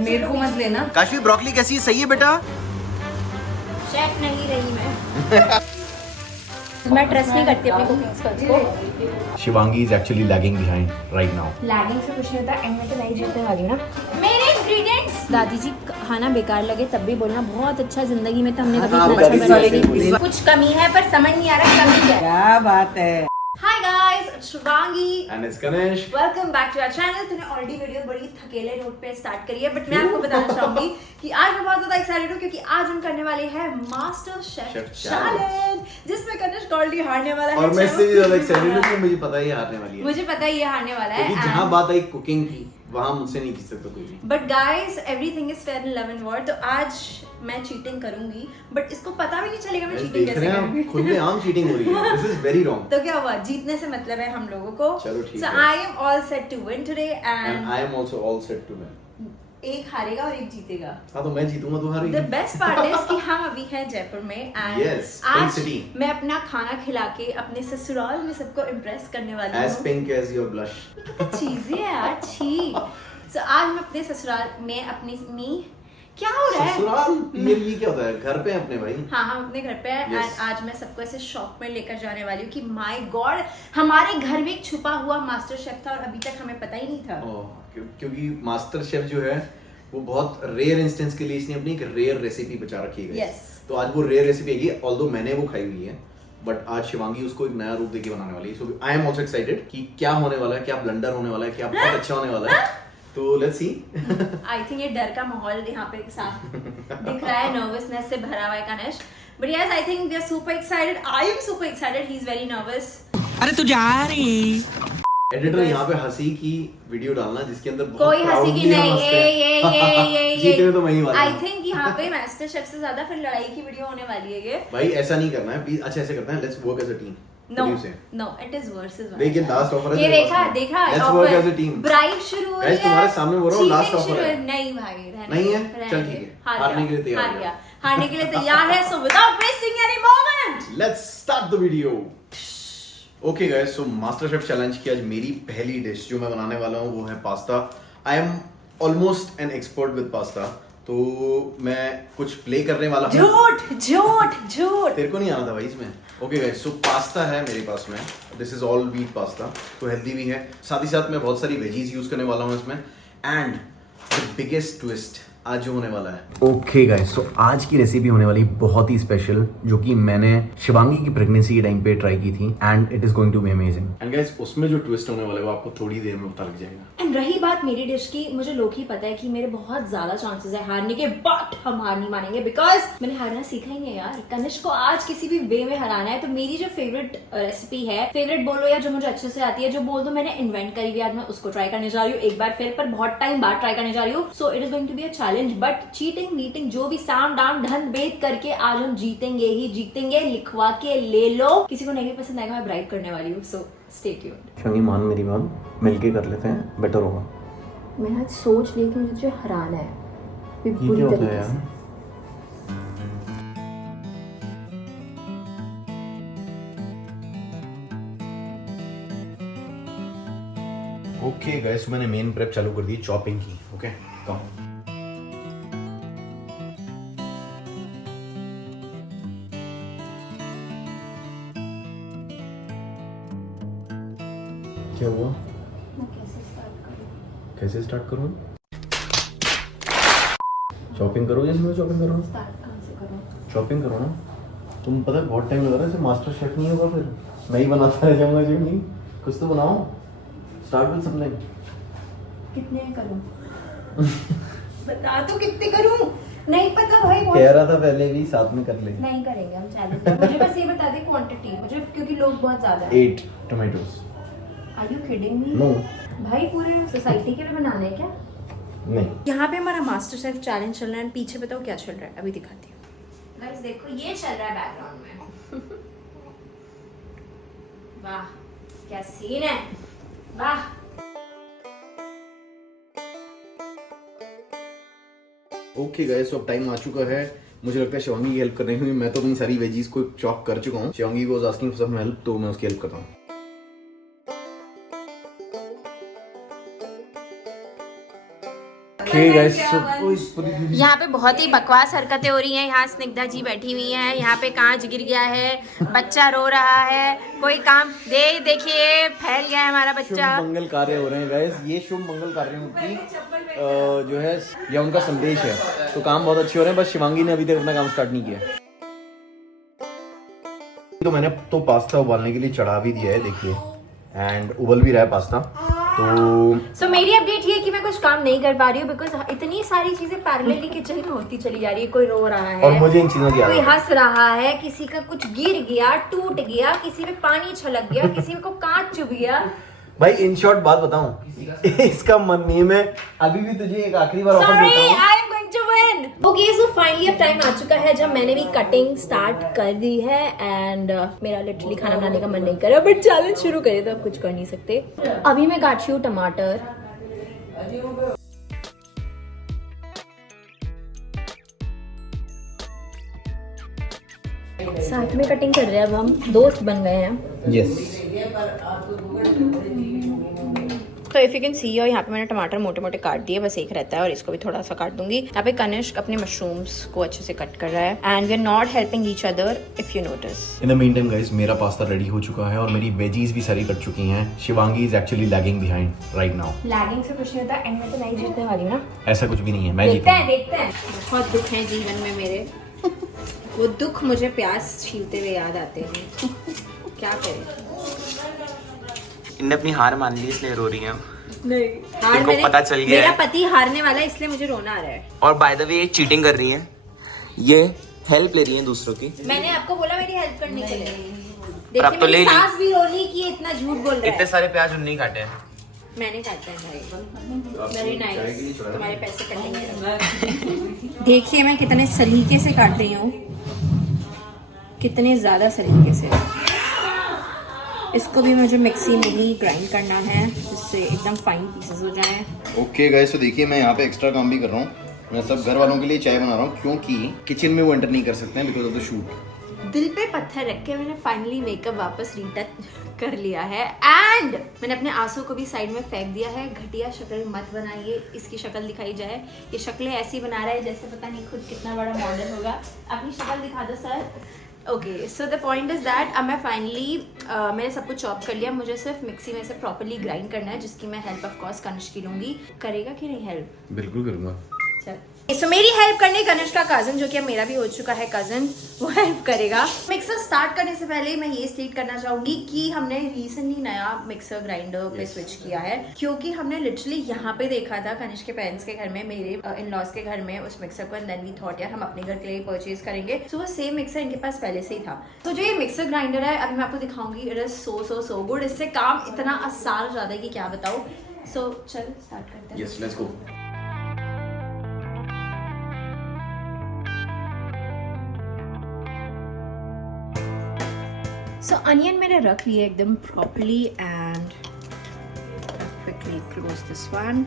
मेरे को मत लेना। काशवी ब्रोकली कैसी है? सही है बेटा? शेफ नहीं रही मैं ट्रस्ट नहीं करती अपने कुकिंग स्किल्स को। Shivangi is actually lagging behind right now. Lagging से कुछ नहीं होता, एंड में तो नहीं जीतने वाली हूँ ना। मेरे इंग्रेडिएंट्स दादी जी, खाना बेकार लगे तब भी बोलना बहुत अच्छा, जिंदगी में तो हमने कभी कुछ अच्छा कुछ कमी है पर समझ नहीं आ रहा कमी क्या है। क्या बात है। Hi guys, it's Shivangi and it's Ganesh. Welcome back to our channel. तूने ऑलरेडी वीडियो बड़ी थकेले नोट पे स्टार्ट करी है, बट मैं आपको बताना चाहूंगी कि आज मैं बहुत ज्यादा एक्साइटेड हूँ क्योंकि आज हम करने वाले हैं मास्टर शेफ चैलेंज, जिसमें कनिष्क ऑलरेडी हारने वाला है। और मैं इससे भी ज्यादा एक्साइटेड हूँ क्योंकि मुझे पता है ये हारने वाली है। मुझे पता है ये हारने वाला है। क्योंकि जहाँ बात आई कुकिंग की वहाँ मुझसे नहीं जीत सकता कोई भी। But guys, everything is fair in love and war. तो आज मैं चीटिंग करूंगी, बट इसको पता भी नहीं चलेगा मैं चीटिंग कैसे करूंगी। खुलेआम चीटिंग हो रही है। This is very wrong. तो क्या हुआ, जीतने से मतलब है हम लोगों को। चलो ठीक सो है। I am all set to win today and I am also all set to win. एक हारेगा और एक जीतेगा। हाँ तो मैं जीतूंगा, तू हारेगी। The best part is कि हम अभी हैं जयपुर में एंड Yes, pink आज city. मैं अपना खाना खिला के अपने ससुराल में सबको इम्प्रेस करने वाली As हूँ। pink as your blush. चीजें यार छी। So आज मैं अपने ससुराल में अपनी क्या हो रहा है? ससुराल ये क्या होता है? घर पे हैं अपने भाई। हाँ हम अपने घर पे हैं Yes. एंड आज मैं सबको ऐसे शॉप में लेकर जाने वाली हूँ कि माय गॉड, हमारे घर में एक छुपा हुआ मास्टर शेफ था और अभी तक हमें पता ही नहीं था। क्योंकि मास्टर शेफ जो है वो बहुत रेयर इंस्टेंस के लिए इसने अपनी एक रेयर रेसिपी बचा रखी है। Yes. तो आज वो रेयर रेसिपी आएगी, ऑल्दो मैंने वो खाई हुई है, बट आज शिवांगी उसको एक नया रूप देके बनाने वाली है। So I am also excited कि क्या होने वाला है, क्या ब्लंडर होने वाला है, क्या बहुत अच्छा होने वाला है। तो लेट्स सी। आई थिंक ये डर का माहौल यहाँ पे साफ दिख रहा है, नर्वसनेस से भरा हुआ है Kanishk. But yes, I think we are super excited. I am super excited, he is very nervous. अरे तू जा रही। एडिटर यहाँ पे हंसी की वीडियो डालना जिसके अंदर बहुत कोई हंसी की proudly हम नहीं, हंसते हैं। ये जीतने तो मैं ही वाला आई हूँ। थिंक यहाँ पे मास्टर शेफ से ज्यादा फिर लड़ाई की वीडियो होने वाली है ये। भाई ऐसा नहीं करना है प्लीज। अच्छा ऐसे करते हैं, let's work as a team. No no, it is versus one. देखिए लास्ट ऑफर है। ये देखा let's work as a team. ब्राइड शुरू हुई गाइस है। तुम्हारे सामने बोल रहा हूँ लास्ट cheating ऑफर शुरू है। नहीं भाई, नहीं है? चल ठीक है। हारने के लिए तैयार हार हो गया, हारने के लिए तैयार है। So without wasting any moment let's start the video. Okay guys, so master chef challenge की आज मेरी पहली डिश जो मैं बनाने वाला हूँ वो है pasta. I am almost an expert with pasta, तो मैं कुछ प्ले करने वाला हूँ। झूठ झूठ झूठ। तेरे को नहीं आना था भाई इसमें। ओके गाइस, सो पास्ता है मेरे पास में। This is all wheat pasta, तो हेल्दी भी है। साथ ही साथ मैं बहुत सारी वेजीज यूज करने वाला हूँ इसमें। एंड द बिगेस्ट ट्विस्ट आज जो होने वाला है। ओके गाइस, सो आज की रेसिपी होने वाली बहुत ही स्पेशल, जो कि मैंने शिवांगी की प्रेगनेंसी के टाइम पे ट्राई की थी and it is going to be amazing. And guys उसमें जो ट्विस्ट होने वाला है वो आपको थोड़ी देर में पता लग जाएगा। एंड रही बात मेरी डिश की, मुझे लोग ही पता है कि मेरे बहुत ज्यादा चांसेस है हारने के, बट हम हार नहीं मानेंगे बिकॉज मैंने हारना सीखा ही नहीं है यार। कनिष्क को आज किसी भी वे में हराना है। तो मेरी जो फेवरेट रेसिपी है, फेवरेट बोलो या जो मुझे अच्छे से आती है, जो बोल दो मैंने इन्वेंट करी हुई, आज मैं उसको ट्राई करने जा रही हूँ एक बार फिर, पर बहुत टाइम बाद ट्राई करने जा रही हूँ। So it is going to be a challenge, but cheating meeting जो भी साम डाम ढंग भेद करके आज हम जीतेंगे ही जीतेंगे। लिखवा के ले लो, किसी को नहीं भी पसंद आएगा मैं ब्राइड करने वाली हूँ। So stay tuned. शिवांगी मान मेरी बात, मिलके कर लेते हैं, बेटर होगा। मैंने आज सोच लिया कि मुझे तुझे हराना है पूरी तरीके से। ओके गाइस, मैंने मेन प्रेप चालू कर दी चॉपिंग की। ओके कम। क्या हुआ? मैं कैसे स्टार्ट करूं? कैसे स्टार्ट करूं? चॉपिंग करो जैसे मैं चॉपिंग कर रहा हूँ। स्टार्ट कहां से करूं? चॉपिंग करो ना। तुम पता है बहुत टाइम लग रहा है, मास्टर शेफ नहीं होगा फिर मैं ही बनाता रह जाऊंगा। जो नहीं कुछ तो बनाओ। Start with something. कितने करूं? बता तो कितने करूं? नहीं पता भाई। कह रहा था पहले भी, साथ में कर ले। नहीं करेंगे हम चैलेंज। मुझे बस ये बता दे क्वांटिटी, मुझे क्योंकि लोग बहुत ज्यादा हैं। 8 tomatoes. Are you kidding me? No भाई पूरे सोसाइटी के लिए बनाना है क्या? नहीं। यहाँ पे हमारा मास्टर शेफ चैलेंज चल रहा है। पीछे बताओ क्या चल रहा है, अभी दिखाती हूँ। गाइस देखो ये चल रहा है बैकग्राउंड में। वाह क्या सीन है, वाह। ओके गाइस, तो अब टाइम आ चुका है। मुझे लगता है शिवांगी की हेल्प करनी हुई। मैं तो अपनी सारी वेजीज को चॉप कर चुका हूँ। Shivangi was asking for some help, तो मैं उसकी हेल्प करता हूँ। ओके गाइस, यहाँ पे बहुत ही बकवास हरकतें हो रही हैं। यहाँ स्निग्धा जी बैठी हुई हैं, यहाँ पे कांच गिर गया है, बच्चा रो रहा है, कोई काम देखिए फैल गया है हमारा बच्चा। शुभ मंगल कार्य हो रहे हैं गाइस, ये शुभ मंगल कार्यों की जो है या उनका संदेश है, तो काम बहुत अच्छे हो रहे हैं। बस शिवांगी ने अभी तक अपना काम स्टार्ट नहीं किया। तो मैंने तो पास्ता उबालने के लिए चढ़ा भी दिया है, देखिए, एंड उबल भी रहा है पास्ता। तो मेरी अपडेट ये है कि मैं कुछ काम नहीं कर पा रही हूँ बिकॉज इतनी सारी चीजें पैरेलली किचन में होती चली जा रही है। कोई रो रहा है और मुझे इन चीजों की कोई आदत हंस रहा है, किसी का कुछ गिर गया, टूट गया, किसी में पानी छलक गया, किसी को कांच चुभ गया। भाई इन शॉर्ट बात बताऊं, इसका मन नेम है, अभी भी तुझे एक आखिरी बार ऑफर Sorry, देता हूं। I am going to win. Okay, so finally अब टाइम आ चुका है जब मैंने भी कटिंग स्टार्ट कर दी है एंड मेरा लिटरली खाना बनाने का मन नहीं कर रहा, बट चैलेंज शुरू करे तो अब कुछ कर नहीं सकते। अभी मैं काट रही हूँ टमाटर। साथ में कटिंग कर रहे हैं, अब हम दोस्त बन गए हैं। यस। तो इफ यू कैन सी, और यहाँ पे मैंने टमाटर मोटे मोटे काट दिए, बस एक रहता है और इसको भी थोड़ा सा काट दूंगी। यहाँ पे कनिष्क अपने मशरूम्स को अच्छे से कट कर रहा है and we are not helping each other if you notice. In the meantime guys, मेरा पास्ता रेडी हो चुका है और मेरी वेजीज भी सारी कट चुकी हैं। Shivangi is actually lagging behind right now. Lagging से कुछ नहीं होता, एंड में तो नहीं जीतने वाली हूँ ना। ऐसा कुछ भी नहीं है, मैं देखते जीतूंगा। हैं देखते हैं। बहुत दुख है जीवन में मेरे, वो दुख मुझे प्यास छीलते हुए याद आते हैं। क्या करें, इनने अपनी हार मान ली इसलिए रो रही हैं। नहीं हार इनको पता चल गया मेरा है। पति हारने वाला है इसलिए मुझे रोना आ रहा है। और बाय द वे ये चीटिंग कर रही हैं, ये हेल्प ले रही हैं दूसरों की। मैंने आपको बोला मेरी हेल्प करने के लिए। अब देखिए तो ले मेरी ली। सास भी रो रही कि ये इतना झूठ बोल रहा इतने है। सारे प्याज उन्होंने काटे हैं। मैंने काटा है भाई, वेरी नाइस, तुम्हारे पैसे कटेंगे। देखिए मैं कितने सलीके से काट रही हूँ, कितने ज्यादा सलीके से। इसको भी मुझे मिक्सी में ही ग्राइंड करना है जिससे एकदम फाइन पीसेस हो जाएं। ओके गाइस, तो देखिए मैं यहाँ पे एक्स्ट्रा काम भी कर रहा हूँ। मैं सब घर वालों के लिए चाय बना रहा हूँ क्योंकि किचन में वो एंटर नहीं कर सकते हैं बिकॉज ऑफ द शूट। दिल पे पत्थर रख के मैंने फाइनली मेकअप वापस रीटच कर लिया है एंड मैंने अपने आंसू को भी साइड में फेंक दिया है। घटिया शक्ल मत बनाइए, इसकी शक्ल दिखाई जाए। ये शक्लें ऐसी बना रहा है जैसे पता नहीं खुद कितना बड़ा मॉडल होगा। अपनी शक्ल दिखा दो sir. Okay, so the point is that अब मैं फाइनली मैंने सब कुछ चॉप कर लिया। मुझे सिर्फ मिक्सी में से प्रॉपर्ली ग्राइंड करना है, जिसकी मैं हेल्प ऑफ कोर्स कनिष्क की लूंगी। करेगा कि नहीं हेल्प? बिल्कुल करूँगा। सो मेरी हेल्प करने कनिष्क का कजन, जो कि अब मेरा भी हो चुका है कजन, वो हेल्प करेगा। मिक्सर स्टार्ट करने से पहले मैं ये स्टेट करना चाहूंगी कि हमने रिसेंटली नया मिक्सर ग्राइंडर पे स्विच किया है, क्योंकि हमने लिटरली यहाँ पे देखा था कनिष्क के पेरेंट्स के घर में, मेरे इन लॉज के घर में उस मिक्सर को, एंड देन वी थॉट यार हम अपने घर के लिए परचेज करेंगे। सो वो सेम मिक्सर इनके पास पहले से ही था। तो जो ये मिक्सर ग्राइंडर है अभी मैं आपको दिखाऊंगी, इट इज सो गुड। इससे काम इतना आसान हो जाता है कि क्या बताऊँ। सो चल स्टार्ट करते हैं। Yes, let's go. So onion मैंने रख लिए एकदम properly and quickly close this one.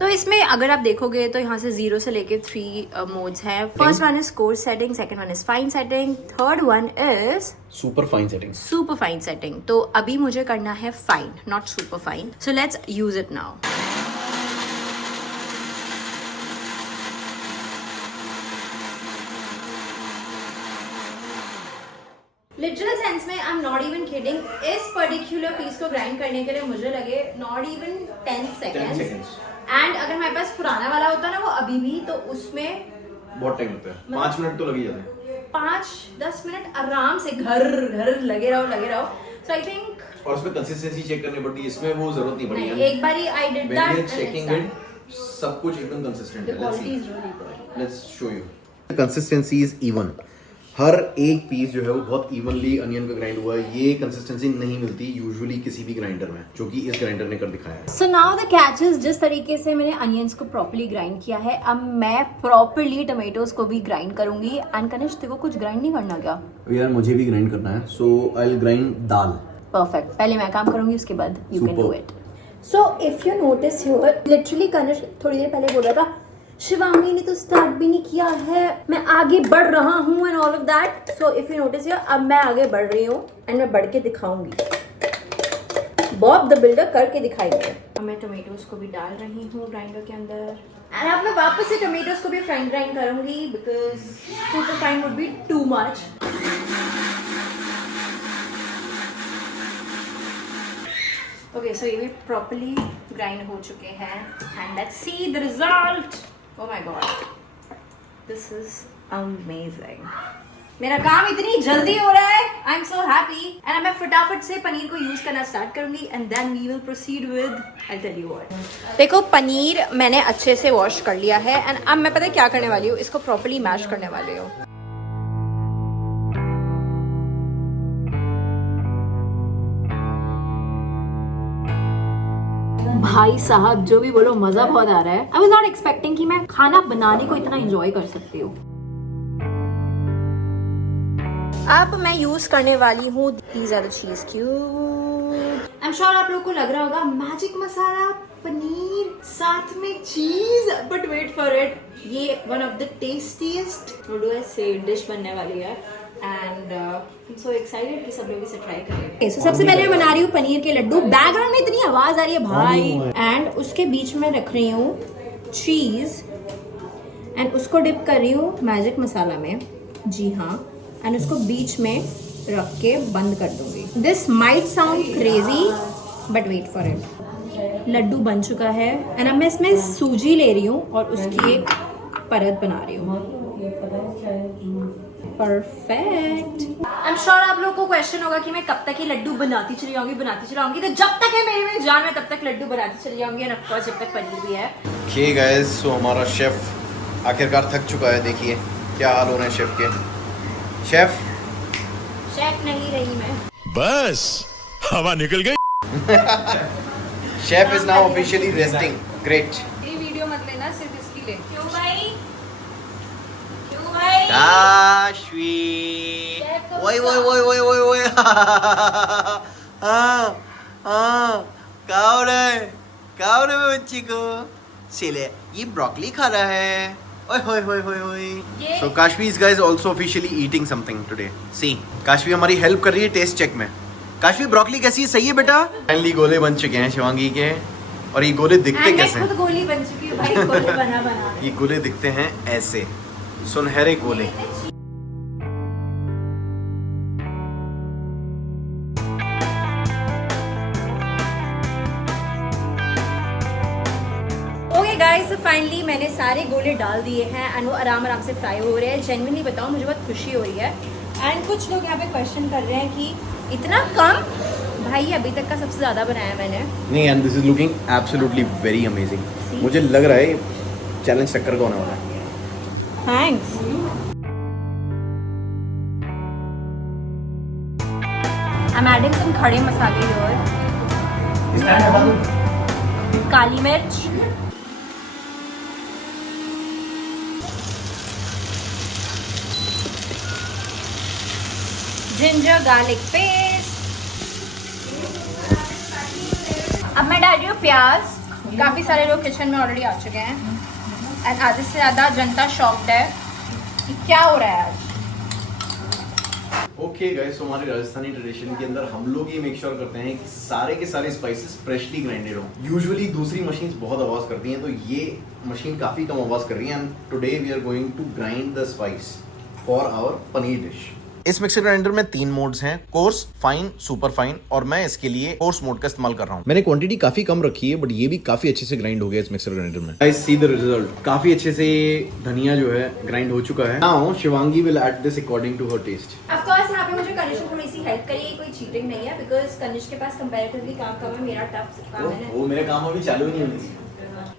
तो इसमें अगर आप देखोगे तो यहाँ से 0 से लेके 3 मोड्स हैं। First one is coarse setting, second one is fine setting, third one is super fine setting. Super fine setting. तो अभी मुझे करना है fine, not super fine. So let's use it now. Literal sense में I am not even kidding, इस particular piece को grind करने के लिए मुझे लगे नॉट इवन 10 सेकेंड्स। एंड अगर मेरे पास पुराना वाला होता ना वो अभी भी, तो उसमें बहुत टाइम लगता है, 5 मिनट तो लग ही जाते हैं। 5-10 मिनट आराम से घर लगे रहो। सो आई थिंक, और उसमें कंसिस्टेंसी चेक करनी पड़ती है, इसमें वो जरूरत नहीं पड़ी है। एक बारी I did that, checking it, सब कुछ एकदम कंसिस्टेंट है। Quality is really good. Let's show you. Consistency is even, हर एक पीस जो है वो बहुत इवनली अनियन का ग्राइंड हुआ है। ये कंसिस्टेंसी नहीं मिलती यूजुअली किसी भी ग्राइंडर में, जो कि इस ग्राइंडर ने कर दिखाया है। So now the catch is, जिस तरीके से मैंने अनियंस को प्रॉपर्ली ग्राइंड किया है, अब मैं प्रॉपर्ली टमेटोज को भी ग्राइंड करूंगी। एंड कनिष्क, तेरे को कुछ ग्राइंड नहीं करना क्या? यार मुझे भी ग्राइंड करना है, so I will grind dal. Perfect, पहले मैं काम करूंगी उसके बाद you can Super. Do it. So if you notice here, literally Kanishk थोड़ी देर पहले बोल रहा था शिवांगी ने तो स्टार्ट भी नहीं किया है, मैं आगे बढ़ रहा हूँ and all of that so if you notice here, अब मैं आगे बढ़ रही हूँ एंड मैं बढ़ के दिखाऊंगी, बॉब द बिल्डर करके दिखाएंगे। अब मैं टोमेटोज को भी डाल रही हूँ ग्राइंडर के अंदर एंड अब मैं वापस से टोमेटोज को भी फाइन ग्राइंड करूंगी because super fine would be too much. Okay so ये भी प्रॉपर्ली ग्राइंड हो चुके हैं and let's see the result. Oh my God, this is amazing. मेरा काम इतनी जल्दी हो रहा है, I am so happy. And मैं फटाफट से पनीर को यूज करना स्टार्ट करूंगी and then we will proceed with, I tell you what. देखो पनीर मैंने अच्छे से वॉश कर लिया है एंड अब मैं पता है क्या करने वाली हूँ, इसको प्रॉपर्ली मैश करने वाली हूँ। भाई साहब जो भी बोलो मजा बहुत आ रहा है। आई वाज नॉट एक्सपेक्टिंग कि मैं खाना बनाने को इतना एंजॉय कर सकती हूँ। अब मैं यूज करने वाली हूँ दीज आर द चीज क्यूब। आई एम श्योर आप लोगों को लग रहा होगा मैजिक मसाला, पनीर, साथ में चीज, बट वेट फॉर इट, ये one of the tastiest what do I से डिश बनने वाली है and I am so excited कि सब लोग इसे ट्राई करें। So, सबसे पहले मैं बना रही हूँ पनीर के लड्डू। बैकग्राउंड में इतनी आवाज आ रही है भाई। एंड उसके बीच में रख रही हूँ चीज एंड उसको डिप कर रही हूँ मैजिक मसाला में, जी हाँ, एंड उसको बीच में रख के बंद कर दूंगी। This might sound crazy but wait for it. Laddoo बन चुका है एंड अब मैं इसमें सूजी ले रही हूँ और उसकी एक परत बना रही हूँ। परफेक्ट। आई एम श्योर आप लोगों को क्वेश्चन होगा कि मैं कब तक ये लड्डू बनाती चली जाऊंगी। तो जब तक है मेरे में जान, मैं तब तक लड्डू बनाती चली जाऊंगी एंड ऑफ कोर्स जब तक पनीर भी है। ओके गाइस, सो हमारा शेफ आखिरकार थक चुका है। देखिए क्या हाल हो रहे हैं शेफ के। शेफ नहीं रही मैं, बस हवा निकल गई। Chef is now officially resting. Great. ये वीडियो मत लेना, सिर्फ इसकी ले। क्यों भाई? काशवी ओए ओए ओए ओए ओए ओए क्या हो रहा है बच्ची को? सिले ये ब्रोकली खा रहा है। ओए होए होए होए होए। So Kashvi is guys also officially eating something today. See Kashvi हमारी हेल्प कर रही है टेस्ट चेक में। काशवी ब्रोकली कैसी है? सही है बेटा? फाइनली गोले बन चुके हैं शिवांगी के, और ये गोले दिखते कैसे हैं? खुद गोली बन चुकी हूं भाई, गोले बना ये गोले दिखते हैं ऐसे, सुनहरे गोले। ओके गाइस, फाइनली मैंने सारे गोले डाल दिए हैं एंड वो आराम आराम से फ्राई हो रहे हैं। जेन्युइनली बताऊं मुझे बहुत खुशी हो रही है। एंड कुछ लोग यहाँ पे क्वेश्चन कर रहे हैं कि इतना कम। भाई अभी तक का सबसे ज्यादा बनाया मैंने। नहीं, and this is looking absolutely very amazing. मुझे लग रहा है चैलेंज टक्कर का होने वाला है। Thanks. I am adding some खड़े मसाले हियर। काली मिर्च, जिंजर गार्लिक पेस्ट। अब मैं डाल रही हूँ प्याज। काफी सारे लोग किचन में ऑलरेडी आ चुके हैं एंड आधे से ज्यादा जनता शॉक्ड है कि क्या हो रहा है आज। ओके गाइस, तो हमारे राजस्थानी ट्रेडिशन के अंदर हम लोग ये मेक श्योर करते हैं कि सारे के सारे स्पाइसेस फ्रेशली ग्राइंडेड हो। यूजुअली दूसरी मशीन्स बहुत आवाज करती हैं, तो ये मशीन काफी कम आवाज कर रही है। And today we are going to grind the spice for our paneer dish. इस मिक्सर ग्राइंडर में 3 मोड्स हैं, कोर्स, फाइन, सुपर फाइन, और मैं इसके लिए कोर्स मोड का इस्तेमाल कर रहा हूँ। मैंने क्वांटिटी काफी कम रखी है, बट ये भी काफी अच्छे से ग्राइंड हो गया इस मिक्सर ग्राइंडर में। Guys C the result. काफी अच्छे से धनिया जो है ग्राइंड हो चुका है। Now Shivangi will add this according to her taste. Of course यहाँ पे मुझे कनिष्क थोड़ी सी हेल्प करिए, कोई चीटिंग नहीं है बिकॉज कनिष्क के पास कंपैरेटिवली काम कम है, मेरा टफ काम है। वो मेरे काम अभी चालू ही नहीं होनी।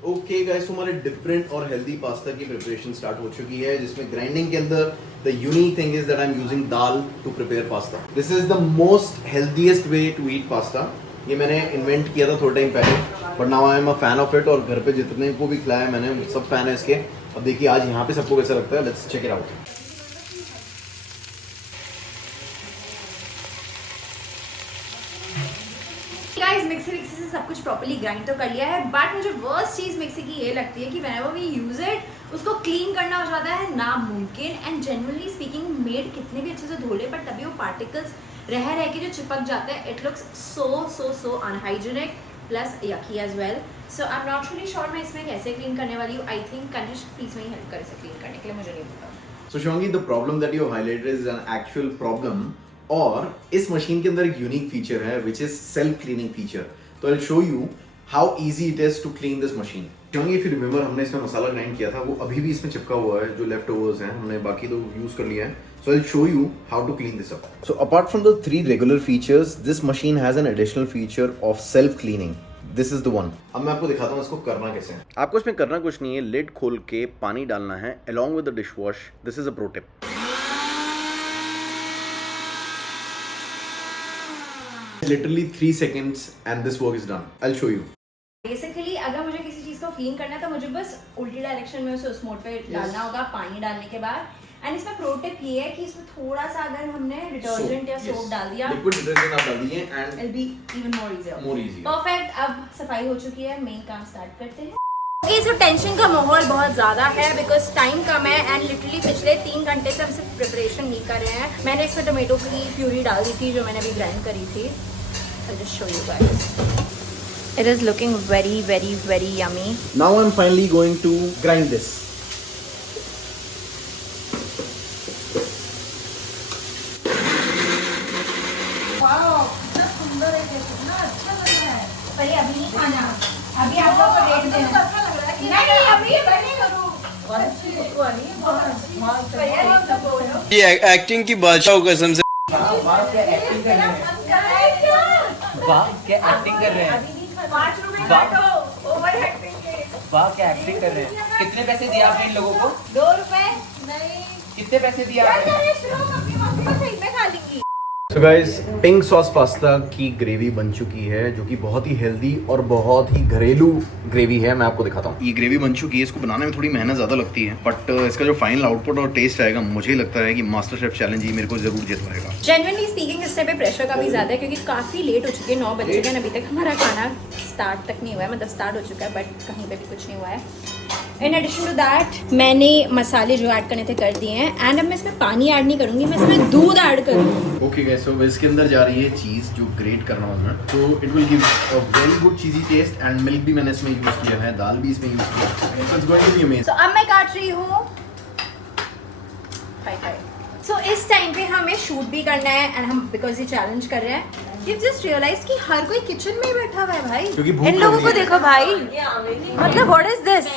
ओके गाइस, हमारे डिफरेंट और हेल्दी पास्ता की प्रिपरेशन स्टार्ट हो चुकी है, जिसमें ग्राइंडिंग के अंदर the unique thing is that I am using dal to prepare pasta. This is the most healthiest way to eat pasta. ये मैंने इन्वेंट किया था थोड़ा टाइम पहले, but now I am a fan of it, और घर पे जितने को भी खिलाया मैंने सब फैन है इसके। अब देखिए आज यहाँ पे सबको कैसा लगता है। Let's check it out. Guys mixie से सब कुछ प्रॉपर्ली ग्राइंड तो कर लिया है, बट मुझे वर्स्ट चीज मिक्सी की ये लगती है कि व्हेनेवर वी यूज इट उसको क्लीन करना हो जाता है नामुमकिन। एंड जनरली स्पीकिंग मेड कितने भी अच्छे से धो ले पर तभी वो पार्टिकल्स रह के जो चिपक जाते हैं, it looks so unhygienic plus yucky as well. So I am not really sure मैं इसमें कैसे क्लीन करने वाली हूँ। आई थिंक कनिष्क प्लीज में ही हेल्प करे इसे क्लीन करने के लिए, मुझे नहीं पता। So Shivangi, the problem that you highlighted is an actual problem, और इस मशीन के अंदर एक यूनिक फीचर है which is self cleaning feature. तो I'll show you how easy it is to clean this machine. Shivangi, if you remember, हमने इसमें मसाला grind किया था, वो अभी भी इसमें चिपका हुआ है, जो leftovers हैं, हमने बाकी तो यूज कर लिया है. So I'll show you how to clean this up. So apart from the 3 regular features, this machine has an additional feature of self cleaning. This is the one. अब मैं आपको दिखाता हूँ इसको करना कैसे है. आपको इसमें करना कुछ नहीं है, लिड खोल के पानी डालना है along with the dish wash. This is a pro tip. Literally 3 seconds and this work is done. I'll show you. Basically अगर मुझे किसी चीज को क्लीन करना है तो मुझे बस उल्टी डायरेक्शन में उसे उस मोड पे डालना होगा पानी डालने के बाद। एंड इसमें प्रो टिप ये है कि इसमें थोड़ा सा अगर हमने डिटर्जेंट या सोप डाल दिया, लिक्विड डिटर्जेंट आप डाल दिए and it'll be even more easier. Perfect. अब सफाई हो चुकी है, मेन काम स्टार्ट करते हैं। ओके, सो टेंशन का माहौल बहुत ज़्यादा है बिकॉज टाइम कम है एंड लिटरली पिछले 3 घंटे से हम सिर्फ प्रिपरेशन नहीं कर रहे हैं। मैंने इसमें टोमेटो की प्यूरी डाल दी थी जो मैंने अभी ग्राइंड करी थी। I'll just show you guys. It is looking very yummy. now I'm finally going to grind this. पर ये अभी नहीं खाना, अभी आप लोग को रेट देना। नहीं अभी बने करो। ये एक्टिंग की बादशाह कसम से। वाह क्या एक्टिंग कर रहे हैं, वाह क्या एक्टिंग कर रहे हैं, 5 रुपए काटो, ओवर एक्टिंग के। वाह क्या एक्टिंग कर रहे हैं। कितने पैसे दिए आपने इन लोगों को? 2 रुपए नहीं, कितने पैसे दिए आपने? अपनी मम्मी को सही में खा लेंगी। So guys, pink sauce pasta की ग्रेवी बन चुकी है जो कि बहुत ही हेल्दी और बहुत ही घरेलू ग्रेवी है। मैं आपको दिखाता हूँ। ये ग्रेवी बन चुकी है, इसको बनाने में थोड़ी मेहनत ज़्यादा लगती है बट इसका जो फाइनल आउटपुट और टेस्ट आएगा, मुझे लगता है कि मास्टर शेफ चैलेंज ही मेरे को जरूर जितवाएगा। जेन्युइनली स्पीकिंग इस टाइम पे प्रेशर का भी ज़्यादा है क्योंकि काफ़ी लेट हो चुकी है, 9 बज चुके हैं, अभी तक हमारा खाना स्टार्ट तक नहीं हुआ है। मतलब स्टार्ट हो चुका है बट कहीं पे भी कुछ नहीं हुआ है। इन एडिशन टू दैट मैंने मसाले जो ऐड करने थे कर दिए हैं एंड अब मैं इसमें पानी ऐड नहीं करूँगी, मैं इसमें दूध ऐड करूँगी। ओके गाइस, सो इसके अंदर जा रही है चीज़ जो ग्रेट कर रहा हूँ मैं, तो it will give a very good cheesy taste and milk भी मैंने इसमें यूज़ किया है, दाल भी इसमें यूज़ किया है, so it's going to be amazing. So अब मैं काट रही हूँ सो इस टाइम पे हमें शूट भी करना है एंड हम बिकॉज ये चैलेंज कर रहे हैं। यू जस्ट रियलाइज कि हर कोई किचन में ही बैठा हुआ है भाई। क्योंकि भूख इन लग लोगों रही को है। देखो भाई, मतलब व्हाट इज दिस?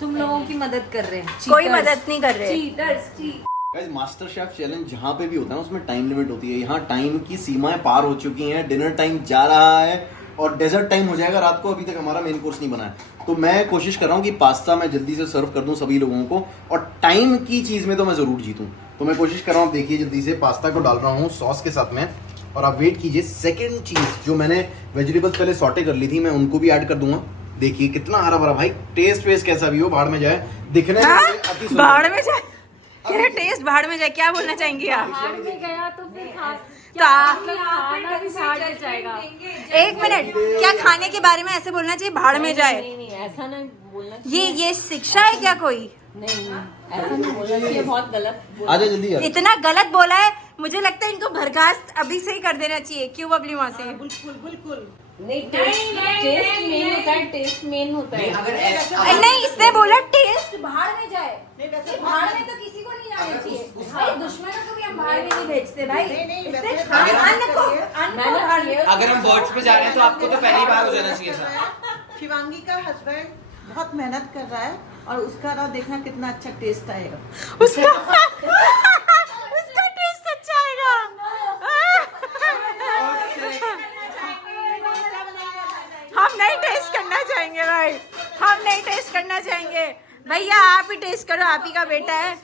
तुम लोगों की मदद कर रहे हैं। कोई मदद नहीं कर रहे। गाइस, मास्टर शेफ चैलेंज जहाँ पे भी होता है उसमें टाइम लिमिट होती है। यहाँ टाइम की सीमाएं पार हो चुकी हैं, डिनर टाइम जा रहा है और डेजर्ट टाइम हो जाएगा रात को। अभी तक हमारा मेन कोर्स नहीं बना है, तो मैं कोशिश कर रहा हूँ कि पास्ता मैं जल्दी से सर्व कर दूँ सभी लोगों को, और टाइम की चीज़ में तो मैं ज़रूर जीतूँ। तो मैं कोशिश कर रहा हूँ, देखिए जल्दी से पास्ता को डाल रहा हूँ सॉस के साथ में, और आप वेट कीजिए। सेकेंड चीज़ जो मैंने वेजिटेबल्स पहले सॉटे कर ली थी, मैं उनको भी ऐड कर दूंगा। देखिए कितना हरा भरा भाई, टेस्ट वेस्ट कैसा भी हो बाहर में जाए, दिखने में अति सुंदर। बाहर में जाए, तेरा टेस्ट बाहर में जाए, क्या बोलना चाहेंगे आप? बाहर में गया तो फिर खाना भी साथ में जाएगा। 1 मिनट, क्या खाने के बारे में ऐसे बोलना चाहिए बाहर में जाए? नहीं ऐसा नहीं बोलना चाहिए। ये शिक्षा है क्या कोई? नहीं ऐसा नहीं बोलना चाहिए, बहुत गलत। आजा जल्दी यार। इतना गलत बोला है, मुझे लगता है इनको बर्खास्त अभी से ही कर देना चाहिए। क्यों बबली माँ से? बिल्कुल नहीं, टेस्ट मेन होता है, टेस्ट मेन होता है। नहीं, इसने बोला टेस्ट बाहर में जाए। बाहर में तो किसी को नहीं जाना चाहिए भाई, दुश्मनों को भी हम बाहर में नहीं भेजते भाई। अगर हम बर्ड्स पे जा रहे हैं तो आपको तो पहली बार हो जाना चाहिए था। शिवांगी का हस्बैंड बहुत मेहनत कर रहा है और उसका ना देखना कितना अच्छा टेस्ट आएगा। उसका टेस्ट अच्छा आएगा। हम नहीं टेस्ट करना चाहेंगे भाई, हम नहीं टेस्ट करना चाहेंगे भैया, आप ही टेस्ट करो, आप ही का बेटा है।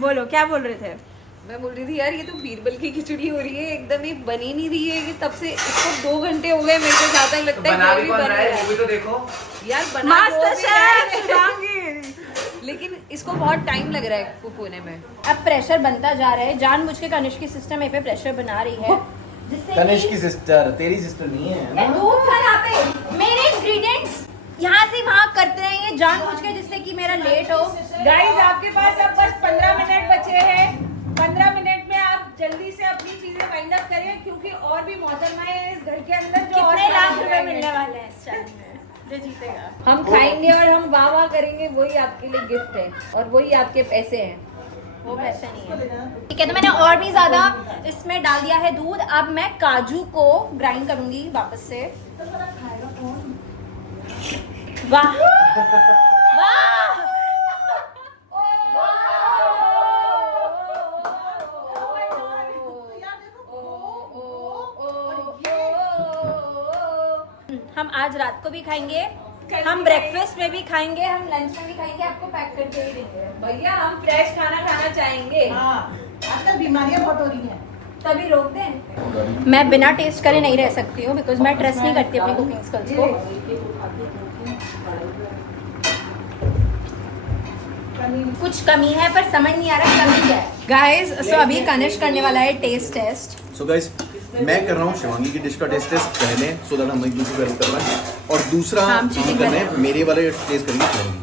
बोलो क्या बोल रहे थे? मैं बोल रही थी यार ये तो बीरबल की खिचड़ी हो रही है, एकदम ही बनी नहीं रही है कि तब से इसको 2 घंटे हो गए, मेरे को ज्यादा ही लगता है बना भी ग्रेवी कौन बन रहा रहा है, है वो भी तो देखो यार। बना मास्टर जो भी है, शेफ लेकिन इसको बहुत टाइम लग रहा है कुक होने में। अब प्रेशर बनता जा रहा है, जानबूझ के कनिष्क की सिस्टम पे प्रेशर बना रही है जिससे तनिष्क की सिस्टर, तेरी सिस्टर नहीं है। दूध का यहाँ पे मेरे इंग्रेडिएंट्स यहाँ से वहाँ करते हैं ये जानबूझ के जिससे कि मेरा लेट हो। गाइस आपके पास अब बस 15 मिनट बचे हैं। 15 मिनट में आप जल्दी से अपनी चीजें वाइंड अप करें क्योंकि और भी मोहतरमाएं हैं इस घर के अंदर जो और कितने लाख खाना रुपए खिलाएंगे। मिलने वाले हैं इस चैनल में जो जीतेगा। हम खाएंगे और हम वाह वाह करेंगे, वही आपके लिए गिफ्ट है और वही आपके पैसे हैं। वो पैसे नहीं है। ठीक है, तो मैंने और भी ज्यादा इसमें डाल दिया है दूध। अब मैं काजू को ग्राइंड करूंगी वापस से। वाह वाह हम आज रात को भी खाएंगे, हम ब्रेकफास्ट में भी खाएंगे, हम लंच में भी खाएंगे, आपको पैक करके ही देंगे। भैया हम फ्रेश खाना खाना चाहेंगे। हाँ आजकल बीमारियां बहुत हो रही हैं। तभी रोक दें। मैं बिना टेस्ट करे नहीं रह सकती हूँ बिकॉज मैं ट्रस्ट नहीं करती अपनी कुकिंग स्किल्स को। कुछ कमी है पर समझ नहीं आ रहा कमी क्या है। गाइस सो अभी कनिष्क करने वाला है टेस्ट टेस्ट। सो गाइस मैं कर रहा हूँ शिवांगी की डिश का टेस्ट पहले, सो दैट हम एक दूसरे को हेल्प कर रहे हैं, और दूसरा हम हम cheating कर रहे कर हैं मेरे वाले टेस्ट करेंगे शिवांगी।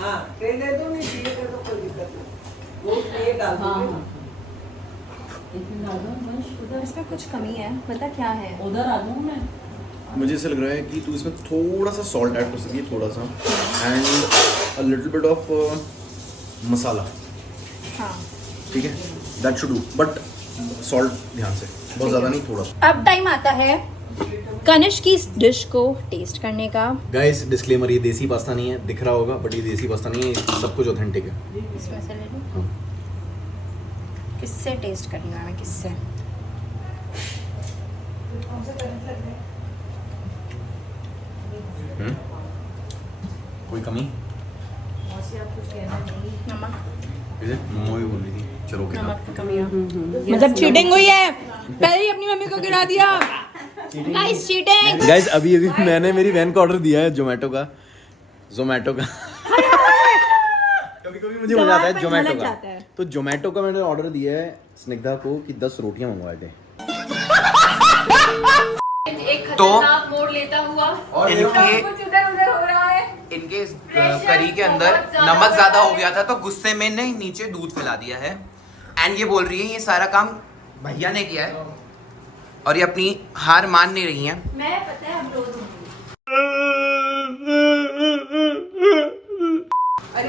हाँ तेल दे दो, नहीं तेल दे दो, कोई दिक्कत नहीं। वो तेल डाल दो। इसमें कुछ कमी है, पता क्या है? उधर आ जाऊँ मैं। मुझे ऐसा लग रहा है कि तू इसमें थोड़ा सा सॉल्ट ऐड कर सकती है, थोड़ा सा, and a little bit of masala. हाँ ठीक है, that should do, but salt ध्यान से, बहुत ज़्यादा नहीं, थोड़ा सा। अब टाइम आता है कनिष्क की इस डिश को टेस्ट करने का। गाइस डिस्क्लेमर, ये देसी पास्ता नहीं है, दिख रहा होगा बट ये देसी पास्ता नहीं है, सब कुछ ऑथेंटिक है। इसमें से ले लूं? हाँ। किससे टेस्ट करूंगा मैं, किससे? कोई कमी? नमक इसे मम्मा भी बोल रही थी, चलो क्या नमक की कमी है। मतलब चीटिंग हुई है, पहले ही अपनी मम्मी को गिरा दिया। Guys cheating. गाइस अभी मैंने मेरी बहन को ऑर्डर दिया है जोमेटो का कभी कभी मुझे मजा आता है जोमेटो का, तो जोमेटो का मैंने ऑर्डर दिया है स्निग्धा को कि 10 रोटियां मंगवाए थे। एक खतरनाक मोड़ लेता हुआ और इनके कुछ उधर उधर हो रहा है। इनके करी के अंदर नमक ज्यादा हो गया था तो गुस्से में ने नीचे दूध फैला दिया है, एंड ये बोल रही है ये सारा काम भैया ने किया है और ये अपनी हार मान नहीं रही है। मैं पता है अब रोज अरे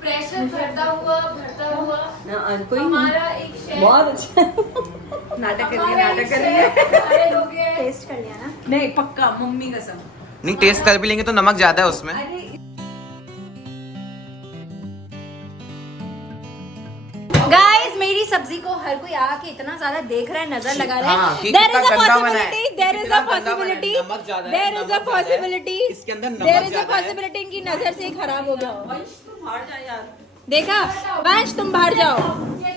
प्रेशर भरता हुआ कोई हमारा एक शेफ बहुत अच्छा। नाटक करिए टेस्ट कर लिया ना। नहीं पक्का मम्मी कसम। नहीं टेस्ट कर भी लेंगे तो नमक ज्यादा है उसमें। अरे गाइस मेरी सब्जी को हर कोई आके इतना ज्यादा देख रहा है, नजर लगा रहा हाँ, है। कि देयर कितना इज अ गंदा बना है, पॉसिबिलिटी, देयर इज कितना अ गंदा बना है, पॉसिबिलिटी, नमक ज्यादा है, देयर इज अ नमक ज्यादा है, पॉसिबिलिटी, इसके अंदर नमक देयर इज अ ज्यादा है। पॉसिबिलिटी इनकी नजर से ही खराब हो गया हो। बाहर जा यार। देखा वंश, तुम बाहर जाओ,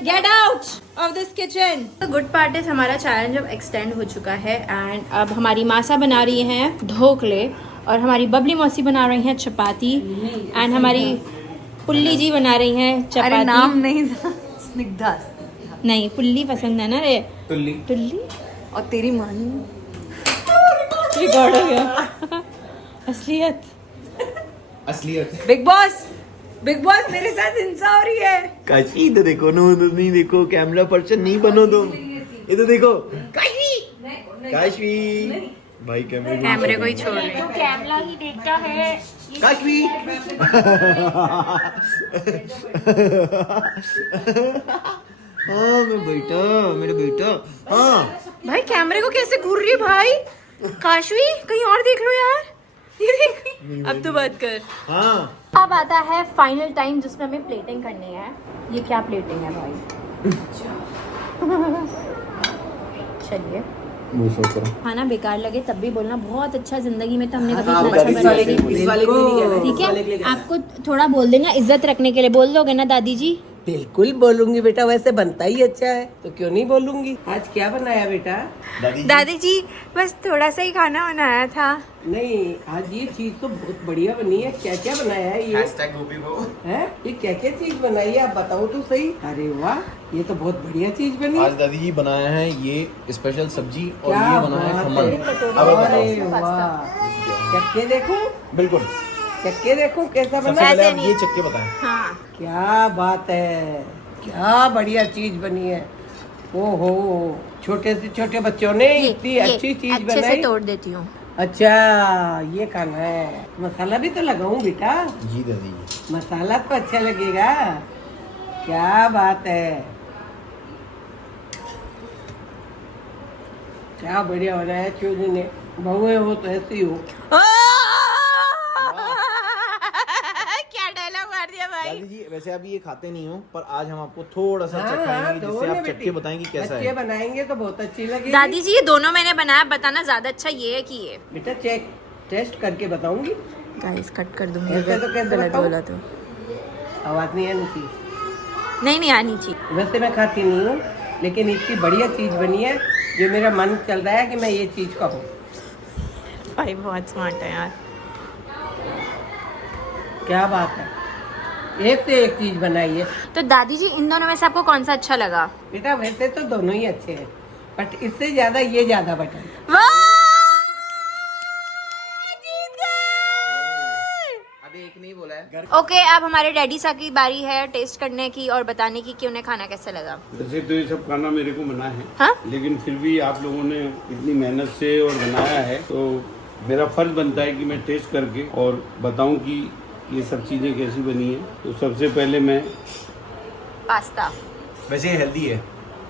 get out of this kitchen. तो गुड पार्ट इज हमारा चैलेंज अब एक्सटेंड हो चुका है एंड अब हमारी मासा बना रही हैं ढोकले और हमारी बबली मौसी बना रही हैं चपाती एंड हमारी पुल्ली जी बना रही हैं चपाती। नहीं स्निग्धा नहीं पुल्ली पसंद है ना रे, तुल्ली टुल्ली और तेरी मान रिकॉर्ड हो गया। असलियत। बिग बॉस मेरे साथ हिंसा हो रही है। काशी इधर देखो, नो नहीं देखो, कैमरा पर्सन नहीं बनो तुम, इधर देखो काशी भाई कैमरे को ही छोड़ रहे तो कैमरा ही देखता है। काशी हाँ मेरा बेटा हाँ भाई कैमरे को कैसे घूर रही है भाई? काशवी कहीं और देख लो यार, ये देख। अब तो बात कर। हाँ। अब आता है फाइनल टाइम जिसमें हमें प्लेटिंग करनी है। ये क्या प्लेटिंग है भाई? चलिए खाना बेकार लगे तब भी बोलना बहुत अच्छा, जिंदगी में तो हमने कभी इतना अच्छा बनाया। ठीक है, आपको थोड़ा बोल देना इज्जत रखने के लिए, बोल दोगे ना दादी जी? बिल्कुल बोलूंगी बेटा, वैसे बनता ही अच्छा है तो क्यों नहीं बोलूंगी। आज क्या बनाया बेटा? दादी जी बस थोड़ा सा ही खाना बनाया था। नहीं आज ये चीज तो बहुत बढ़िया बनी है। क्या क्या बनाया है ये? गोभी को है ये क्या क्या चीज बनाई है आप बताओ तो सही। अरे वाह ये तो बहुत बढ़िया चीज बनी। आज दादी जी बनाया है ये स्पेशल सब्जी और क्या ये बनाया है बात खमन। है। अब आप बताओ। अरे वाह चख के देखो। बिल्कुल चक्के देखो कैसा सबसे बना पहले ऐसे आप नहीं। ये चक्के बताएं। हाँ क्या बात है, क्या बढ़िया चीज बनी है। ओहो, छोटे से छोटे बच्चों ने इतनी अच्छी चीज अच्छे से बनाई। तोड़ देती हूँ। अच्छा, ये खाना है। मसाला भी तो लगाऊं बेटा, जी दे दीजिए। मसाला तो अच्छा लगेगा। क्या बात है, क्या बढ़िया बनाया चोरी ने। बहुएं हो तो ऐसी हो। क्या डायलॉग मार दिया भाई। दादी जी वैसे आप ये खाते नहीं हो, पर आज हम आपको थोड़ा सा हाँ, चखाएंगे दो जिससे ना आप बेटी। चक्के बताएंगे कैसा बच्चे है। बनाएंगे तो बहुत अच्छी लगेगी। दादी जी ये दोनों मैंने बनाया, बताना ज्यादा अच्छा ये है कि ये। बेटा चेक टेस्ट करके बताऊंगी। गाइस कट कर दूंगी ऐसे तो कैसे गलत बताऊं? बोला तो। आवाज नहीं आनी चाहिए। नहीं आनी चाहिए। वैसे मैं खाती नहीं हूँ, लेकिन इतनी बढ़िया चीज बनी है जो मेरा मन चल रहा है कि मैं ये चीज खाऊं। भाई बहुत स्मार्ट है यार। क्या बात है, एक से एक चीज बनाई है। तो दादी जी इन दोनों में से आपको कौन सा अच्छा लगा? बेटा वैसे तो दोनों ही अच्छे हैं, बट इससे ज्यादा ये ज्यादा बेटर है। वाह! अभी एक नहीं बोला है। ओके अब हमारे डैडी साहब की बारी है टेस्ट करने की और बताने की कि उन्हें खाना कैसा लगा। वैसे तो ये सब खाना मेरे को मना है, हाँ? लेकिन फिर भी आप लोगों ने इतनी मेहनत से और बनाया है तो मेरा फर्ज बनता है कि मैं टेस्ट करके और बताऊं कि ये सब चीजें कैसी बनी है। तो सबसे पहले मैं पास्ता। वैसे ये हेल्दी है,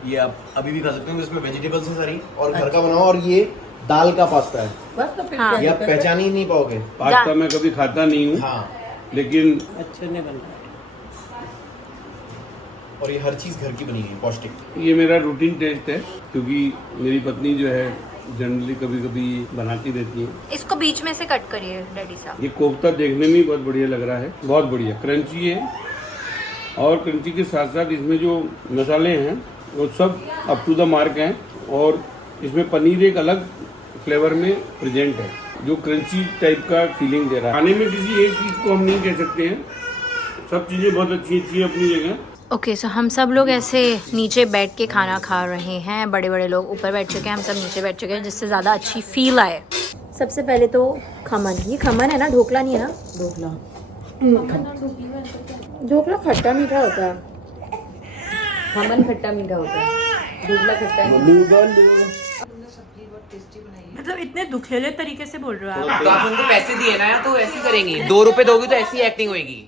ये आप अभी भी खा सकते हो। इसमें वेजिटेबल्स हैं सारी और घर का बनाओ, और ये दाल का पास्ता है। बस तो फिर हाँ। क्या ये आप दिक्कत है? पहचान ही नहीं पाओगे। पास्ता मैं कभी खाता नहीं हूँ, हाँ, लेकिन अच्छे ने बनाया। और ये हर चीज घर की बनी है, पौष्टिक। ये मेरा रूटीन टेस्ट है क्योंकि मेरी पत्नी जो है जनरली कभी कभी बनाती रहती है। इसको बीच में से कट करिए डैडी साहब। ये कोफ्ता देखने में बहुत बढ़िया लग रहा है, बहुत बढ़िया क्रंची है। और क्रंची के साथ साथ इसमें जो मसाले हैं वो सब अप टू द मार्क हैं, और इसमें पनीर एक अलग फ्लेवर में प्रेजेंट है जो क्रंची टाइप का फीलिंग दे रहा है। खाने में किसी एक चीज़ को हम नहीं कह सकते हैं, सब चीज़ें बहुत अच्छी अच्छी है अपनी जगह। ओके सो हम सब लोग ऐसे नीचे बैठ के खाना खा रहे हैं। बड़े बड़े लोग ऊपर बैठ चुके हैं, हम सब नीचे बैठ चुके हैं जिससे ज़्यादा अच्छी फील आए। सबसे पहले तो खमन, ये खमन है ना, ढोकला नहीं है ना? ढोकला खट्टा मीठा होता है, खमन खट्टा मीठा होता है, ढोकला खट्टा। मतलब इतने दुखेले तरीके से बोल रहे हो आप। तो आप उनको पैसे दिए ना, तो ऐसे करेंगे। 2 रुपए दोगे तो ऐसी एक्टिंग होगी।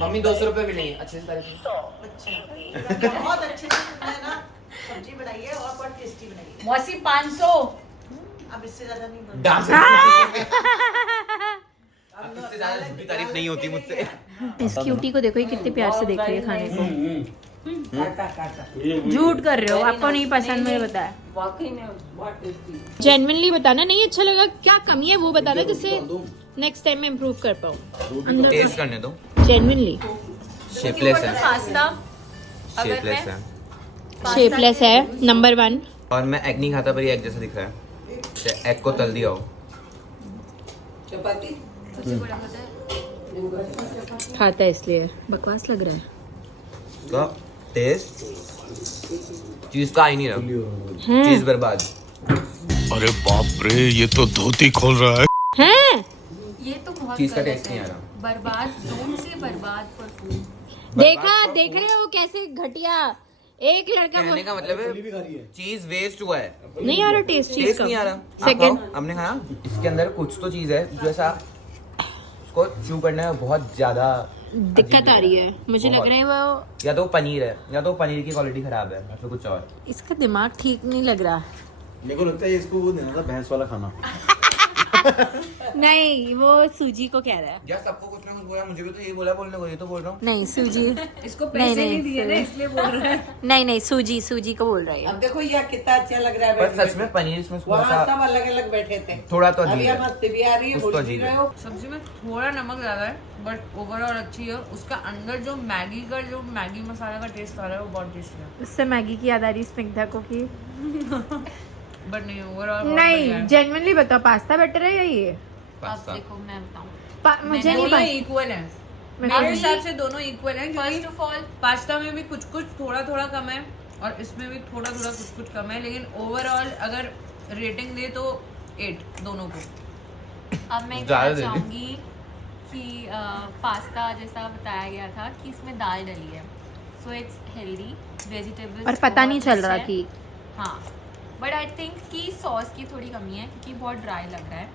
मम्मी 200 रुपए मिलेंगे। अच्छे से बहुत अच्छे से तुमने ना सब्जी बनाई है और बहुत टेस्टी बनाई है। मौसी 500। अब इससे ज्यादा नहीं बनता। डांस अब इससे ज्यादा झूठी तारीफ नहीं होती मुझसे। इस क्यूटी को देखो, ये कितने प्यार से देख रही है खाने को। काटा काटा। झूठ कर रहे हो, आपको नहीं पसंद, मुझे बताया। वाकई में बहुत टेस्टी। जेन्युइनली बताना, नहीं अच्छा लगा, क्या कमी है वो बताना जिससे नेक्स्ट टाइम मैं इम्प्रूव कर पाऊँ। टेस्ट करने दो। जेन्युइनली शेपलेस है, पास्ता शेपलेस है। शेपलेस है नंबर 1। और मैं एग नहीं खाता पर ये एग जैसा दिख रहा है। एग को तल दिया हो। चपाती खाता है इसलिए बकवास लग रहा है। तो टेस्ट चीज का आ ही नहीं रहा, चीज बर्बाद। अरे बाप रे, ये तो धोती खोल रहा है। हैं? ये तो बहुत चीज का गलत टेस्ट नहीं आ है। रहा। बर्बाद, डोंट से बर्बाद फॉर फूड। देखा, देख रहे हो कैसे घटिया। एक लड़का कहने का मतलब है चीज वेस्ट हुआ है, नहीं आ रहा टेस्ट, चीज टेस्ट का नहीं आ रहा। सेकंड। हमने खाया, इसके अंदर कुछ तो चीज है जो ऐसा उसको च्यू करने में बहुत ज्यादा दिक्कत आ रही है। मुझे लग रहा है वो या तो पनीर है या तो पनीर की क्वालिटी खराब है, या फिर कुछ और। इसका दिमाग ठीक नहीं लग रहा। मेरे को लगता है इसको वो देना था भैंस वाला खाना। नहीं, वो सूजी को कह रहा है। यार सबको कुछ ना कुछ बोला, मुझे भी तो ये बोला बोलने को, ये तो बोल रहा हूँ। नहीं सूजी, इसको पैसे नहीं दिए ना, इसलिए बोल रहे हैं। नहीं सूजी को बोल रहा है। अब देखो ये कितना अच्छा लग रहा है। पर सच में पनीर इसमें थोड़ा वहाँ सा सब अलग अलग बैठे थे। थोड़ा तो अभी अजीब है। मस्ती भी आ रही है, कुछ तो बोल भी अजीब रहे है। हो। सब्जी में थोड़ा नमक ज्यादा है, बट ओवरऑल अच्छी है। उसका अंदर जो मैगी का जो मैगी मसाला का टेस्ट आ रहा है वो बहुत टेस्टी है। उससे मैगी की याद आ रही स्निग्धा को की। बट नहीं, ओवरऑल नहीं जेन्युइनली बताओ, पास्ता बेटर है या ये? आप देखो, मैं बताऊं, मुझे नहीं दोनों पता। इक्वल है मैं मेरे भी- हिसाब से, दोनों इक्वल है। फर्स्ट ऑफ ऑल पास्ता में भी कुछ कुछ थोड़ा थोड़ा कम है और इसमें भी थोड़ा थोड़ा कुछ कुछ कम है, लेकिन ओवरऑल अगर रेटिंग दे तो 8 दोनों को। अब मैं ज्यादा कहना दे दी। चाहूँगी कि पास्ता जैसा बताया गया था कि इसमें दाल डली है, सो इट्स हेल्दी वेजिटेबल्स और पता नहीं चल रहा कि हाँ, बट आई थिंक कि सॉस की थोड़ी कमी है क्योंकि बहुत ड्राई लग रहा है,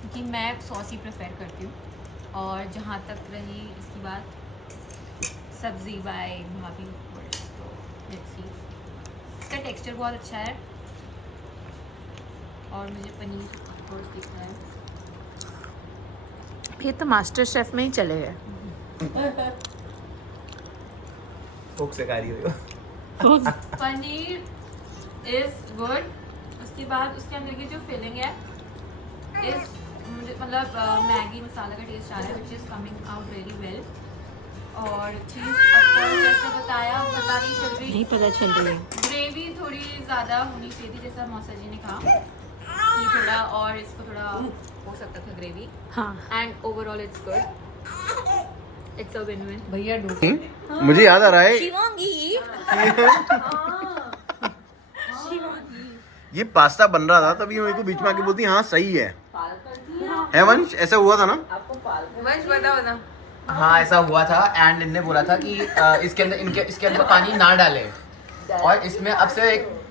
क्योंकि मैं सॉस ही प्रेफर करती हूँ। और जहाँ तक रही इसकी बात सब्जी बाय भाभी, तो लेट्स सी, इसका टेक्सचर बहुत अच्छा है और मुझे पनीर ऑफकोर्स दिख रहा है। ये तो मास्टर शेफ में ही चले गए। भूख से खा रही हो। Paneer is good. उसके बाद उसके अंदर की जो फिलिंग है इस मुझे मतलब मैगी मसाला का टेस्ट आ रहा है which is coming out very well. और चीज़ जैसे बताया पता नहीं चल रही, नहीं पता चल रही है। ग्रेवी थोड़ी ज़्यादा होनी चाहिए थी जैसा मौसा जी ने कहा कि थोड़ा और इसको थोड़ा हो सकता था ग्रेवी। हाँ and overall it's good, it's a win win. भैया मुझे याद आ रहा है ये पास्ता बन रहा था तभी मेरे को बीच में आके बोलती हाँ सही है वंश, ऐसा हुआ था ना? वंश बता हाँ ऐसा हुआ था एंड इनने बोला था कि इसके अंदर पानी ना डाले, और इसमें अब से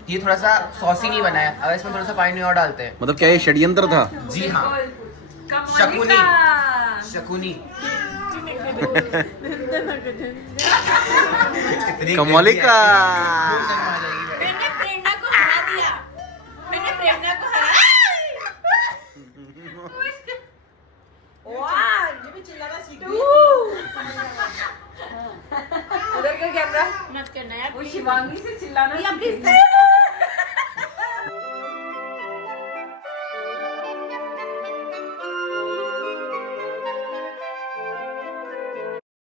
ये थोड़ा सा सॉसी नहीं बना है, अगर इसमें थोड़ा सा पानी और डालते हैं। मतलब क्या ये षड्यंत्र था? जी हाँ, शकुनी शकुनी। कमाली का मैंने प्रेरणा को हरा दिया, मैंने प्रेरणा को हरा। वाह, ये भी चिल्लाना सीख गई। उधर का कैमरा मत करना यार, वो शिवांगी से चिल्लाना।